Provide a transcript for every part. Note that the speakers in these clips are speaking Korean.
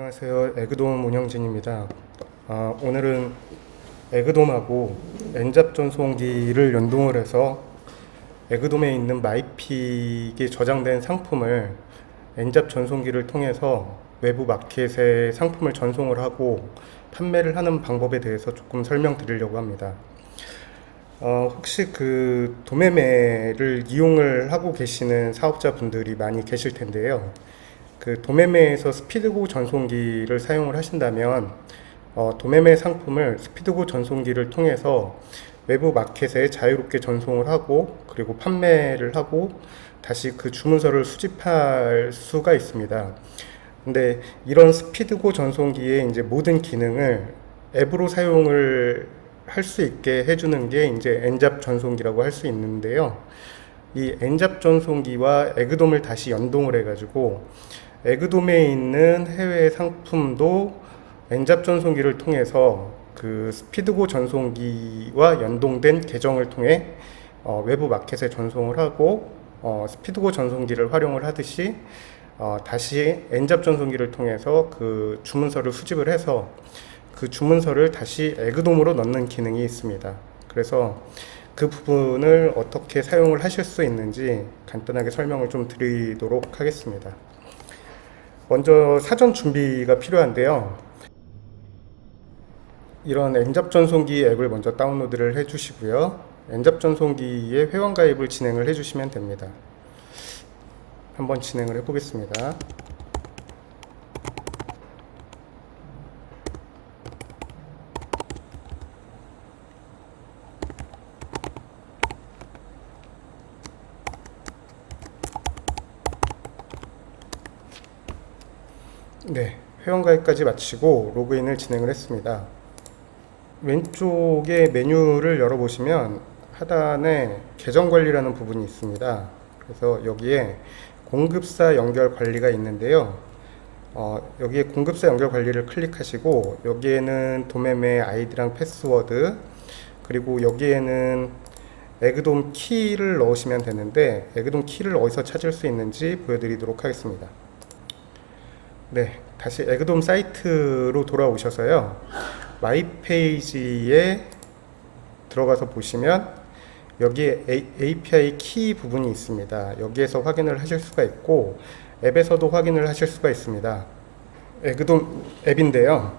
안녕하세요. 에그돔 운영진입니다. 오늘은 에그돔하고 엔잡 전송기를 연동을 해서 에그돔에 있는 마이픽에 저장된 상품을 엔잡 전송기를 통해서 외부 마켓에 상품을 전송을 하고 판매를 하는 방법에 대해서 조금 설명드리려고 합니다. 혹시 그 도매매를 이용을 하고 계시는 사업자분들이 많이 계실 텐데요. 그 도매매에서 스피드고 전송기를 사용을 하신다면 도매매 상품을 스피드고 전송기를 통해서 외부 마켓에 자유롭게 전송을 하고 그리고 판매를 하고 다시 그 주문서를 수집할 수가 있습니다. 근데 이런 스피드고 전송기의 이제 모든 기능을 앱으로 사용을 할 수 있게 해주는 게 이제 엔잡 전송기라고 할 수 있는데요. 이 엔잡 전송기와 에그돔을 다시 연동을 해가지고 에그돔에 있는 해외 상품도 엔잡 전송기를 통해서 그 스피드고 전송기와 연동된 계정을 통해 외부 마켓에 전송을 하고 스피드고 전송기를 활용을 하듯이 다시 엔잡 전송기를 통해서 그 주문서를 수집을 해서 그 주문서를 다시 에그돔으로 넣는 기능이 있습니다. 그래서 그 부분을 어떻게 사용을 하실 수 있는지 간단하게 설명을 좀 드리도록 하겠습니다. 먼저 사전 준비가 필요한데요. 이런 엔잡 전송기 앱을 먼저 다운로드를 해주시고요. 엔잡 전송기에 회원 가입을 진행을 해주시면 됩니다. 한번 진행을 해보겠습니다. 네, 회원 가입까지 마치고 로그인을 진행을 했습니다. 왼쪽에 메뉴를 열어보시면 하단에 계정 관리라는 부분이 있습니다. 그래서 여기에 공급사 연결 관리가 있는데요. 여기에 공급사 연결 관리를 클릭하시고 여기에는 도매매 아이디랑 패스워드 그리고 여기에는 에그돔 키를 넣으시면 되는데 에그돔 키를 어디서 찾을 수 있는지 보여드리도록 하겠습니다. 네, 다시 에그돔 사이트로 돌아오셔서요. 마이 페이지에 들어가서 보시면 여기에 API 키 부분이 있습니다. 여기에서 확인을 하실 수가 있고 앱에서도 확인을 하실 수가 있습니다. 에그돔 앱인데요.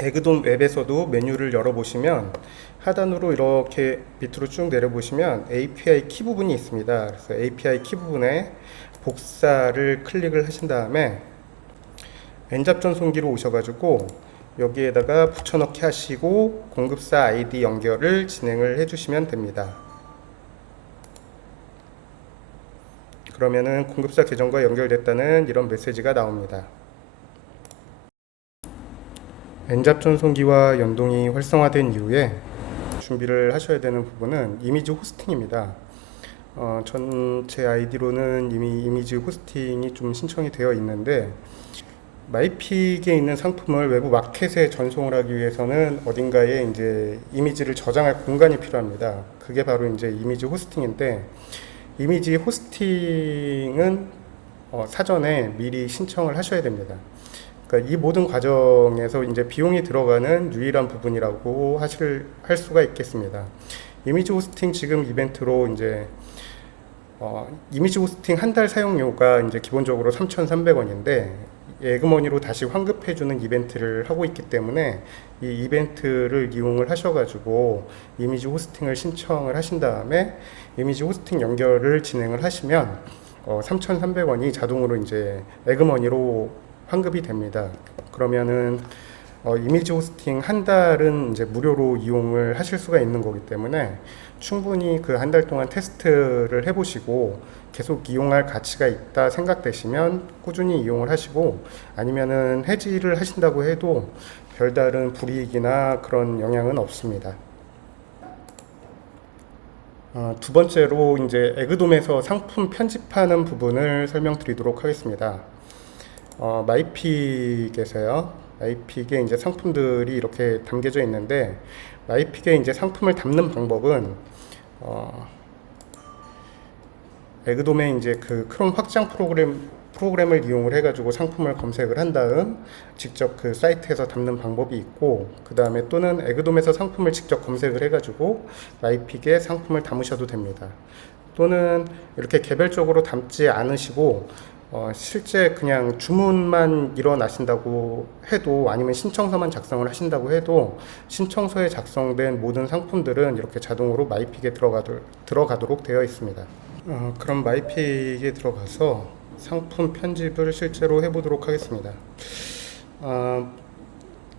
에그돔 앱에서도 메뉴를 열어보시면 하단으로 이렇게 밑으로 쭉 내려보시면 API 키 부분이 있습니다. 그래서 API 키 부분에 복사를 클릭을 하신 다음에 엔잡 전송기로 오셔가지고 여기에다가 붙여넣기 하시고 공급사 아이디 연결을 진행을 해주시면 됩니다. 그러면은 공급사 계정과 연결됐다는 이런 메시지가 나옵니다. 엔잡 전송기와 연동이 활성화된 이후에 준비를 하셔야 되는 부분은 이미지 호스팅입니다. 제 아이디로는 이미 이미지 호스팅이 좀 신청이 되어 있는데 마이픽에 있는 상품을 외부 마켓에 전송을 하기 위해서는 어딘가에 이제 이미지를 저장할 공간이 필요합니다. 그게 바로 이제 이미지 호스팅인데 이미지 호스팅은 사전에 미리 신청을 하셔야 됩니다. 그러니까 이 모든 과정에서 이제 비용이 들어가는 유일한 부분이라고 할 수가 있겠습니다. 이미지 호스팅 지금 이벤트로 이제 이미지 호스팅 한 달 사용료가 이제 기본적으로 3,300원인데 에그머니로 다시 환급해주는 이벤트를 하고 있기 때문에 이 이벤트를 이용을 하셔가지고 이미지 호스팅을 신청을 하신 다음에 이미지 호스팅 연결을 진행을 하시면 3,300원이 자동으로 이제 에그머니로 환급이 됩니다. 그러면은 이미지 호스팅 한 달은 이제 무료로 이용을 하실 수가 있는 거기 때문에 충분히 그 한 달 동안 테스트를 해보시고 계속 이용할 가치가 있다 생각되시면 꾸준히 이용을 하시고 아니면은 해지를 하신다고 해도 별다른 불이익이나 그런 영향은 없습니다. 두 번째로 이제 에그돔에서 상품 편집하는 부분을 설명드리도록 하겠습니다. 마이픽에서요. 마이픽에 이제 상품들이 이렇게 담겨져 있는데 마이픽에 이제 상품을 담는 방법은 에그돔에 이제 그 크롬 확장 프로그램 프로그램을 이용을 해가지고 상품을 검색을 한 다음 직접 그 사이트에서 담는 방법이 있고, 그 다음에 또는 에그돔에서 상품을 직접 검색을 해가지고 마이픽에 상품을 담으셔도 됩니다. 또는 이렇게 개별적으로 담지 않으시고 실제 그냥 주문만 일어나신다고 해도, 아니면 신청서만 작성을 하신다고 해도 신청서에 작성된 모든 상품들은 이렇게 자동으로 마이픽에 들어가도록 되어 있습니다. 그럼 마이픽에 들어가서 상품 편집을 실제로 해보도록 하겠습니다.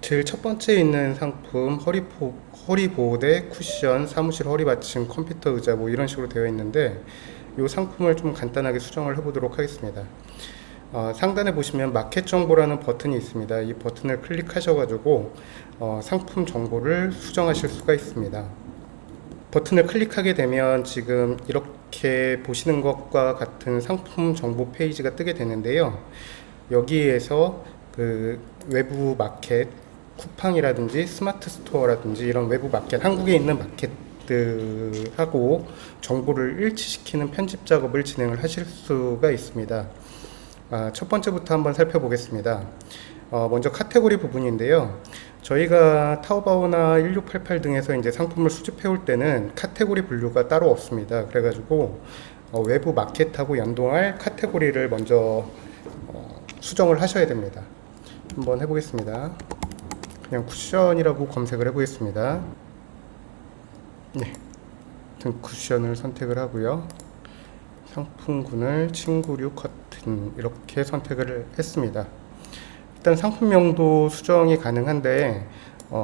제일 첫 번째 있는 상품 허리 보호대, 쿠션, 사무실 허리 받침, 컴퓨터 의자 뭐 이런 식으로 되어 있는데, 이 상품을 좀 간단하게 수정을 해보도록 하겠습니다. 상단에 보시면 마켓 정보라는 버튼이 있습니다. 이 버튼을 클릭하셔가지고 상품 정보를 수정하실 수가 있습니다. 버튼을 클릭하게 되면 지금 이렇게 보시는 것과 같은 상품 정보 페이지가 뜨게 되는데요. 여기에서 그 외부 마켓, 쿠팡이라든지 스마트 스토어라든지 이런 외부 마켓, 한국에 있는 마켓들하고 정보를 일치시키는 편집 작업을 진행을 하실 수가 있습니다. 첫 번째부터 한번 살펴보겠습니다. 먼저 카테고리 부분인데요. 저희가 타오바오나 1688 등에서 이제 상품을 수집해 올 때는 카테고리 분류가 따로 없습니다. 그래가지고 외부 마켓하고 연동할 카테고리를 먼저 수정을 하셔야 됩니다. 한번 해보겠습니다. 그냥 쿠션이라고 검색을 해보겠습니다. 네, 등 쿠션을 선택을 하고요. 상품군을 침구류 커튼 이렇게 선택을 했습니다. 일단 상품명도 수정이 가능한데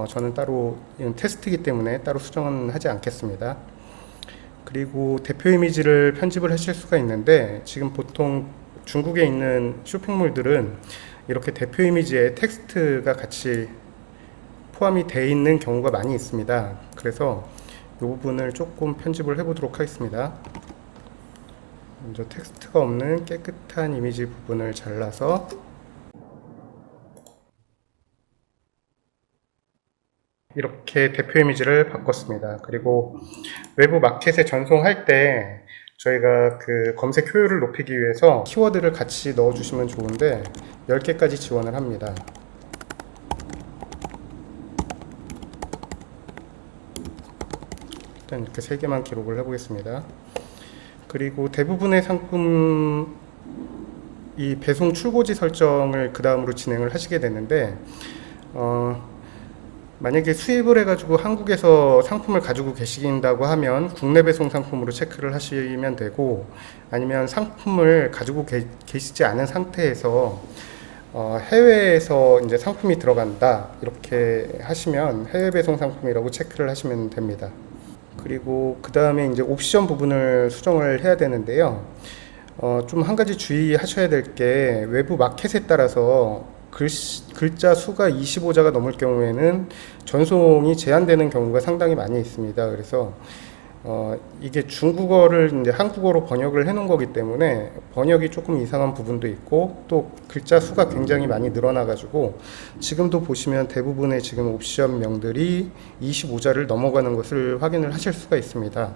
저는 따로 테스트이기 때문에 따로 수정은 하지 않겠습니다. 그리고 대표 이미지를 편집을 하실 수가 있는데, 지금 보통 중국에 있는 쇼핑몰들은 이렇게 대표 이미지에 텍스트가 같이 포함이 되어 있는 경우가 많이 있습니다. 그래서 이 부분을 조금 편집을 해보도록 하겠습니다. 먼저 텍스트가 없는 깨끗한 이미지 부분을 잘라서 이렇게 대표 이미지를 바꿨습니다. 그리고 외부 마켓에 전송할 때 저희가 그 검색 효율을 높이기 위해서 키워드를 같이 넣어 주시면 좋은데 10개까지 지원을 합니다. 일단 이렇게 3개만 기록을 해보겠습니다. 그리고 대부분의 상품 이 배송 출고지 설정을 그 다음으로 진행을 하시게 되는데, 만약에 수입을 해가지고 한국에서 상품을 가지고 계신다고 하면 국내 배송 상품으로 체크를 하시면 되고, 아니면 상품을 가지고 계시지 않은 상태에서 해외에서 이제 상품이 들어간다 이렇게 하시면 해외 배송 상품이라고 체크를 하시면 됩니다. 그리고 그 다음에 이제 옵션 부분을 수정을 해야 되는데요. 좀 한 가지 주의하셔야 될 게, 외부 마켓에 따라서 글자 수가 25자가 넘을 경우에는 전송이 제한되는 경우가 상당히 많이 있습니다. 그래서 이게 중국어를 이제 한국어로 번역을 해 놓은 거기 때문에 번역이 조금 이상한 부분도 있고, 또 글자 수가 굉장히 많이 늘어나 가지고 지금도 보시면 대부분의 지금 옵션명들이 25자를 넘어가는 것을 확인을 하실 수가 있습니다.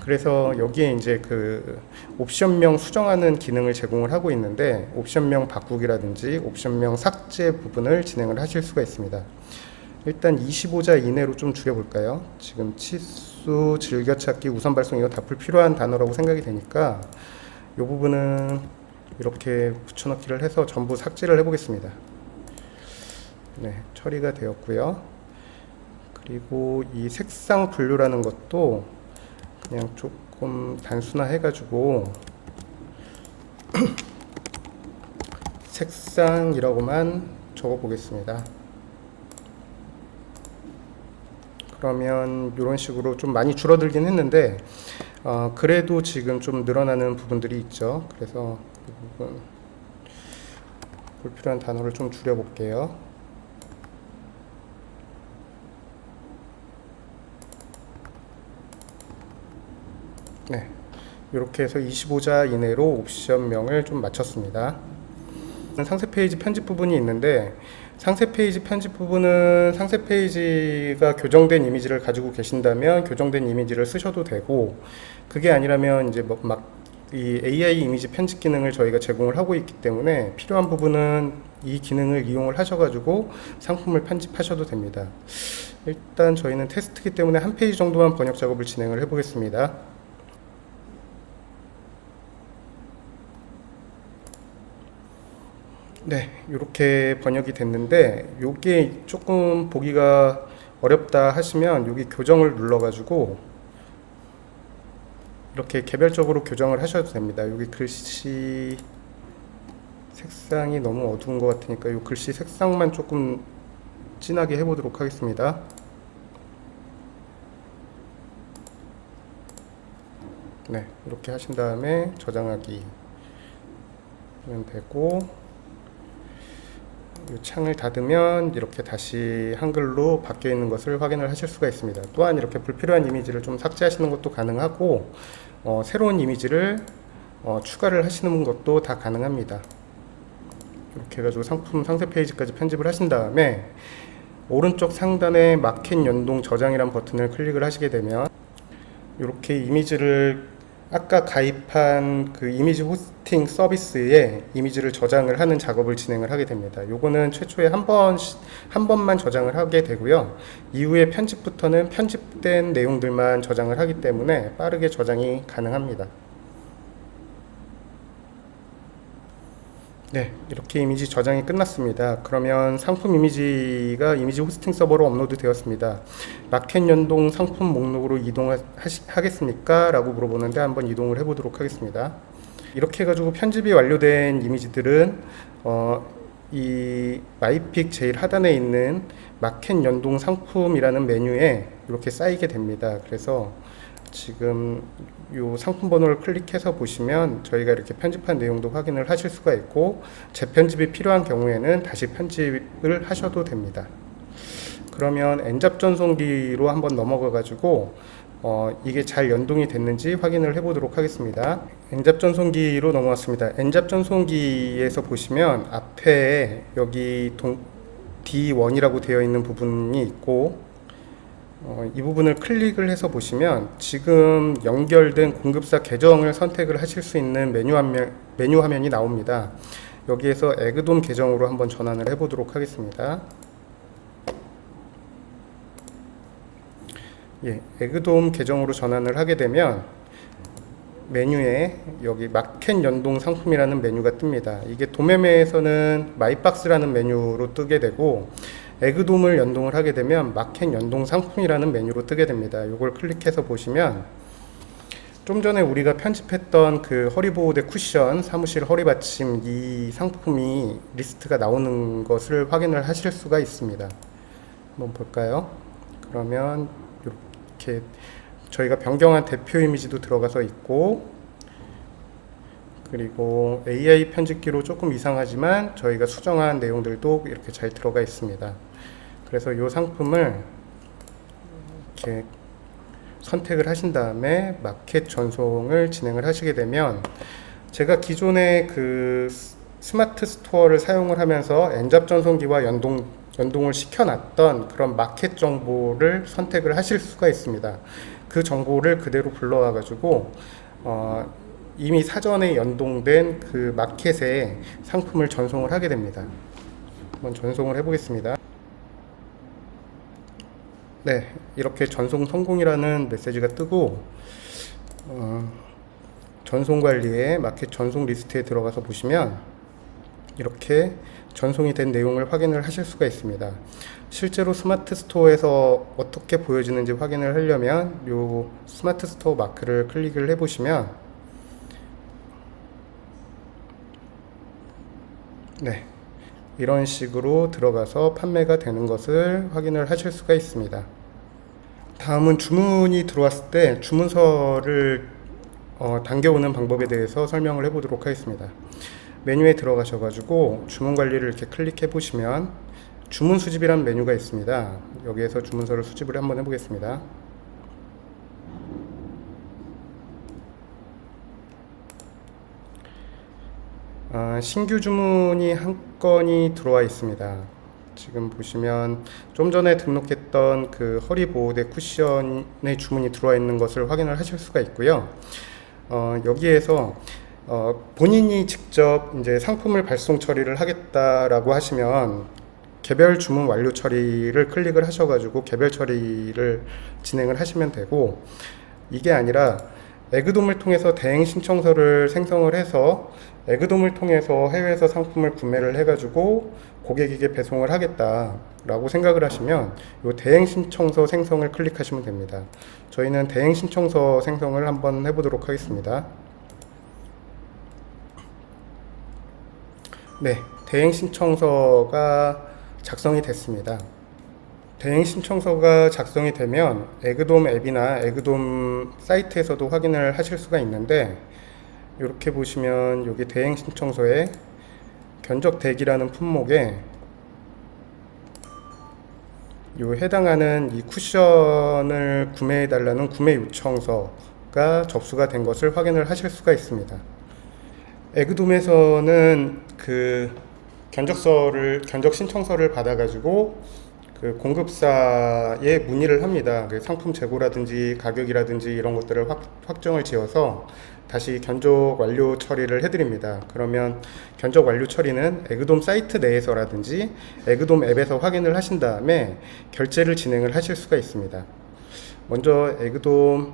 그래서 여기에 이제 그 옵션명 수정하는 기능을 제공을 하고 있는데, 옵션명 바꾸기라든지 옵션명 삭제 부분을 진행을 하실 수가 있습니다. 일단 25자 이내로 좀 줄여볼까요? 지금 치수, 즐겨찾기, 우선 발송 이거 다 불필요한 단어라고 생각이 되니까 이 부분은 이렇게 붙여넣기를 해서 전부 삭제를 해보겠습니다. 네, 처리가 되었고요. 그리고 이 색상 분류라는 것도 그냥 조금 단순화해가지고 색상이라고만 적어보겠습니다. 그러면 이런 식으로 좀 많이 줄어들긴 했는데 그래도 지금 좀 늘어나는 부분들이 있죠. 그래서 이 부분 불필요한 단어를 좀 줄여볼게요. 네, 이렇게 해서 25자 이내로 옵션명을 좀 맞췄습니다. 상세 페이지 편집 부분이 있는데, 상세 페이지 편집 부분은 상세 페이지가 교정된 이미지를 가지고 계신다면 교정된 이미지를 쓰셔도 되고, 그게 아니라면 이제 막 이 AI 이미지 편집 기능을 저희가 제공을 하고 있기 때문에 필요한 부분은 이 기능을 이용을 하셔가지고 상품을 편집하셔도 됩니다. 일단 저희는 테스트이기 때문에 한 페이지 정도만 번역 작업을 진행을 해 보겠습니다. 네, 이렇게 번역이 됐는데 이게 조금 보기가 어렵다 하시면 여기 교정을 눌러가지고 이렇게 개별적으로 교정을 하셔도 됩니다. 여기 글씨 색상이 너무 어두운 것 같으니까 이 글씨 색상만 조금 진하게 해보도록 하겠습니다. 네, 이렇게 하신 다음에 저장하기 하면 되고, 이 창을 닫으면 이렇게 다시 한글로 바뀌어 있는 것을 확인을 하실 수가 있습니다. 또한 이렇게 불필요한 이미지를 좀 삭제하시는 것도 가능하고, 새로운 이미지를 추가를 하시는 것도 다 가능합니다. 이렇게 해가지고 상품 상세 페이지까지 편집을 하신 다음에 오른쪽 상단에 마켓 연동 저장이란 버튼을 클릭을 하시게 되면 이렇게 이미지를 아까 가입한 그 이미지 호스팅 서비스에 이미지를 저장을 하는 작업을 진행을 하게 됩니다. 요거는 최초에 한 번만 저장을 하게 되고요. 이후에 편집부터는 편집된 내용들만 저장을 하기 때문에 빠르게 저장이 가능합니다. 네, 이렇게 이미지 저장이 끝났습니다. 그러면 상품 이미지가 이미지 호스팅 서버로 업로드 되었습니다. 마켓 연동 상품 목록으로 이동하겠습니까? 라고 물어보는데 한번 이동을 해보도록 하겠습니다. 이렇게 해가지고 편집이 완료된 이미지들은 이 마이픽 제일 하단에 있는 마켓 연동 상품이라는 메뉴에 이렇게 쌓이게 됩니다. 그래서 지금 이 상품 번호를 클릭해서 보시면 저희가 이렇게 편집한 내용도 확인을 하실 수가 있고, 재편집이 필요한 경우에는 다시 편집을 하셔도 됩니다. 그러면 N잡 전송기로 한번 넘어가 가지고 이게 잘 연동이 됐는지 확인을 해 보도록 하겠습니다. N잡 전송기로 넘어왔습니다. N잡 전송기에서 보시면 앞에 여기 D1이라고 되어 있는 부분이 있고, 이 부분을 클릭을 해서 보시면 지금 연결된 공급사 계정을 선택을 하실 수 있는 메뉴 화면이 나옵니다. 여기에서 에그돔 계정으로 한번 전환을 해 보도록 하겠습니다. 예, 에그돔 계정으로 전환을 하게 되면 메뉴에 여기 마켓 연동 상품이라는 메뉴가 뜹니다. 이게 도매매에서는 마이박스라는 메뉴로 뜨게 되고, 에그돔을 연동을 하게 되면 마켓 연동 상품이라는 메뉴로 뜨게 됩니다. 이걸 클릭해서 보시면 좀 전에 우리가 편집했던 그 허리보호대 쿠션, 사무실 허리받침 이 상품이 리스트가 나오는 것을 확인을 하실 수가 있습니다. 한번 볼까요? 그러면 이렇게 저희가 변경한 대표 이미지도 들어가서 있고, 그리고 AI 편집기로 조금 이상하지만 저희가 수정한 내용들도 이렇게 잘 들어가 있습니다. 그래서 이 상품을 이렇게 선택을 하신 다음에 마켓 전송을 진행을 하시게 되면, 제가 기존에 그 스마트 스토어를 사용을 하면서 N잡 전송기와 연동을 시켜놨던 그런 마켓 정보를 선택을 하실 수가 있습니다. 그 정보를 그대로 불러와 가지고 이미 사전에 연동된 그 마켓에 상품을 전송을 하게 됩니다. 한번 전송을 해 보겠습니다. 네, 이렇게 전송 성공이라는 메시지가 뜨고 전송 관리에 마켓 전송 리스트에 들어가서 보시면 이렇게 전송이 된 내용을 확인을 하실 수가 있습니다. 실제로 스마트 스토어에서 어떻게 보여지는지 확인을 하려면 이 스마트 스토어 마크를 클릭을 해 보시면, 네, 이런 식으로 들어가서 판매가 되는 것을 확인을 하실 수가 있습니다. 다음은 주문이 들어왔을 때 주문서를 당겨오는 방법에 대해서 설명을 해 보도록 하겠습니다. 메뉴에 들어가셔 가지고 주문 관리를 이렇게 클릭해 보시면 주문 수집이라는 메뉴가 있습니다. 여기에서 주문서를 수집을 한번 해 보겠습니다. 신규 주문이 한 건이 들어와 있습니다. 지금 보시면 좀 전에 등록했던 그 허리 보호대 쿠션의 주문이 들어와 있는 것을 확인을 하실 수가 있고요. 여기에서 본인이 직접 이제 상품을 발송 처리를 하겠다라고 하시면 개별 주문 완료 처리를 클릭을 하셔가지고 개별 처리를 진행을 하시면 되고, 이게 아니라 에그돔을 통해서 대행 신청서를 생성을 해서 에그돔을 통해서 해외에서 상품을 구매를 해가지고 고객에게 배송을 하겠다라고 생각을 하시면 이 대행 신청서 생성을 클릭하시면 됩니다. 저희는 대행 신청서 생성을 한번 해보도록 하겠습니다. 네, 대행 신청서가 작성이 됐습니다. 대행 신청서가 작성이 되면 에그돔 앱이나 에그돔 사이트에서도 확인을 하실 수가 있는데, 이렇게 보시면 여기 대행 신청서에 견적 대기라는 품목에 요 해당하는 이 쿠션을 구매해 달라는 구매 요청서가 접수가 된 것을 확인을 하실 수가 있습니다. 에그돔에서는 그 견적 신청서를 받아가지고 그 공급사에 문의를 합니다. 그 상품 재고라든지 가격이라든지 이런 것들을 확정을 지어서 다시 견적 완료 처리를 해드립니다. 그러면 견적 완료 처리는 에그돔 사이트 내에서라든지 에그돔 앱에서 확인을 하신 다음에 결제를 진행을 하실 수가 있습니다. 먼저 에그돔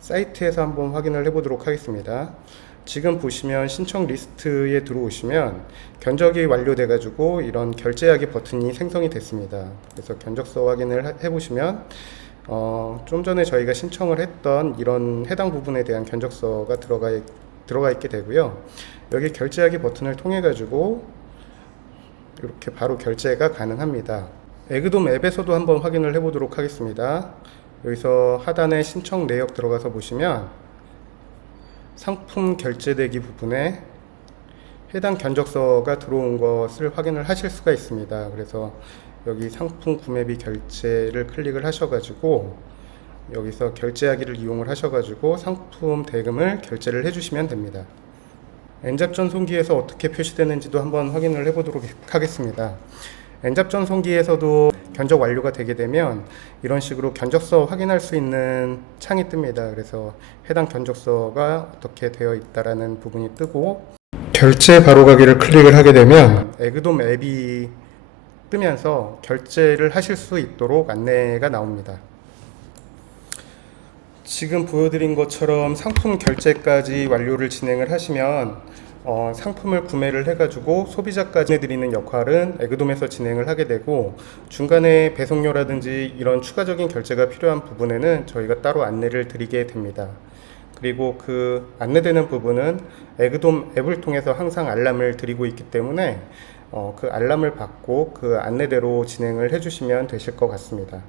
사이트에서 한번 확인을 해보도록 하겠습니다. 지금 보시면 신청 리스트에 들어오시면 견적이 완료돼 가지고 이런 결제하기 버튼이 생성이 됐습니다. 그래서 견적서 확인을 해보시면 좀 전에 저희가 신청을 했던 이런 해당 부분에 대한 견적서가 들어가 있게 되고요. 여기 결제하기 버튼을 통해 가지고 이렇게 바로 결제가 가능합니다. 에그돔 앱에서도 한번 확인을 해보도록 하겠습니다. 여기서 하단에 신청 내역 들어가서 보시면 상품 결제대기 부분에 해당 견적서가 들어온 것을 확인을 하실 수가 있습니다. 그래서 여기 상품 구매비 결제를 클릭을 하셔가지고 여기서 결제하기를 이용을 하셔가지고 상품 대금을 결제를 해주시면 됩니다. 엔잡 전송기에서 어떻게 표시되는지도 한번 확인을 해보도록 하겠습니다. 엔잡 전송기에서도 견적 완료가 되게 되면 이런 식으로 견적서 확인할 수 있는 창이 뜹니다. 그래서 해당 견적서가 어떻게 되어 있다라는 부분이 뜨고, 결제 바로가기를 클릭을 하게 되면 에그돔 앱이 뜨면서 결제를 하실 수 있도록 안내가 나옵니다. 지금 보여드린 것처럼 상품 결제까지 완료를 진행을 하시면 상품을 구매를 해가지고 소비자까지 드리는 역할은 에그돔에서 진행을 하게 되고, 중간에 배송료라든지 이런 추가적인 결제가 필요한 부분에는 저희가 따로 안내를 드리게 됩니다. 그리고 그 안내되는 부분은 에그돔 앱을 통해서 항상 알람을 드리고 있기 때문에 그 알람을 받고 그 안내대로 진행을 해주시면 되실 것 같습니다.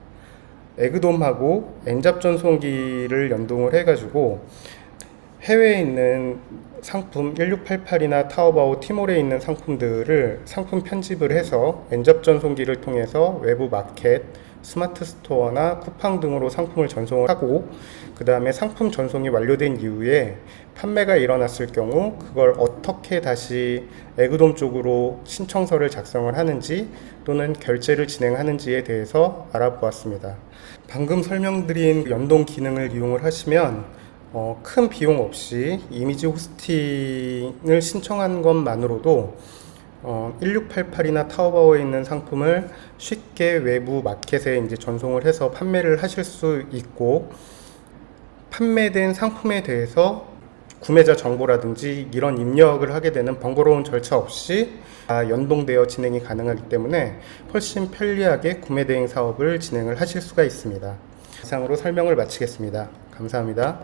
에그돔하고 엔잡 전송기를 연동을 해가지고 해외에 있는 상품 1688이나 타오바오 티몰에 있는 상품들을 상품 편집을 해서 엔잡 전송기를 통해서 외부 마켓, 스마트 스토어나 쿠팡 등으로 상품을 전송을 하고, 그 다음에 상품 전송이 완료된 이후에 판매가 일어났을 경우 그걸 어떻게 다시 에그돔 쪽으로 신청서를 작성을 하는지 또는 결제를 진행하는지에 대해서 알아보았습니다. 방금 설명드린 연동 기능을 이용을 하시면 큰 비용 없이 이미지 호스팅을 신청한 것만으로도 1688이나 타오바오에 있는 상품을 쉽게 외부 마켓에 이제 전송을 해서 판매를 하실 수 있고, 판매된 상품에 대해서 구매자 정보라든지 이런 입력을 하게 되는 번거로운 절차 없이 연동되어 진행이 가능하기 때문에 훨씬 편리하게 구매 대행 사업을 진행을 하실 수가 있습니다. 이상으로 설명을 마치겠습니다. 감사합니다.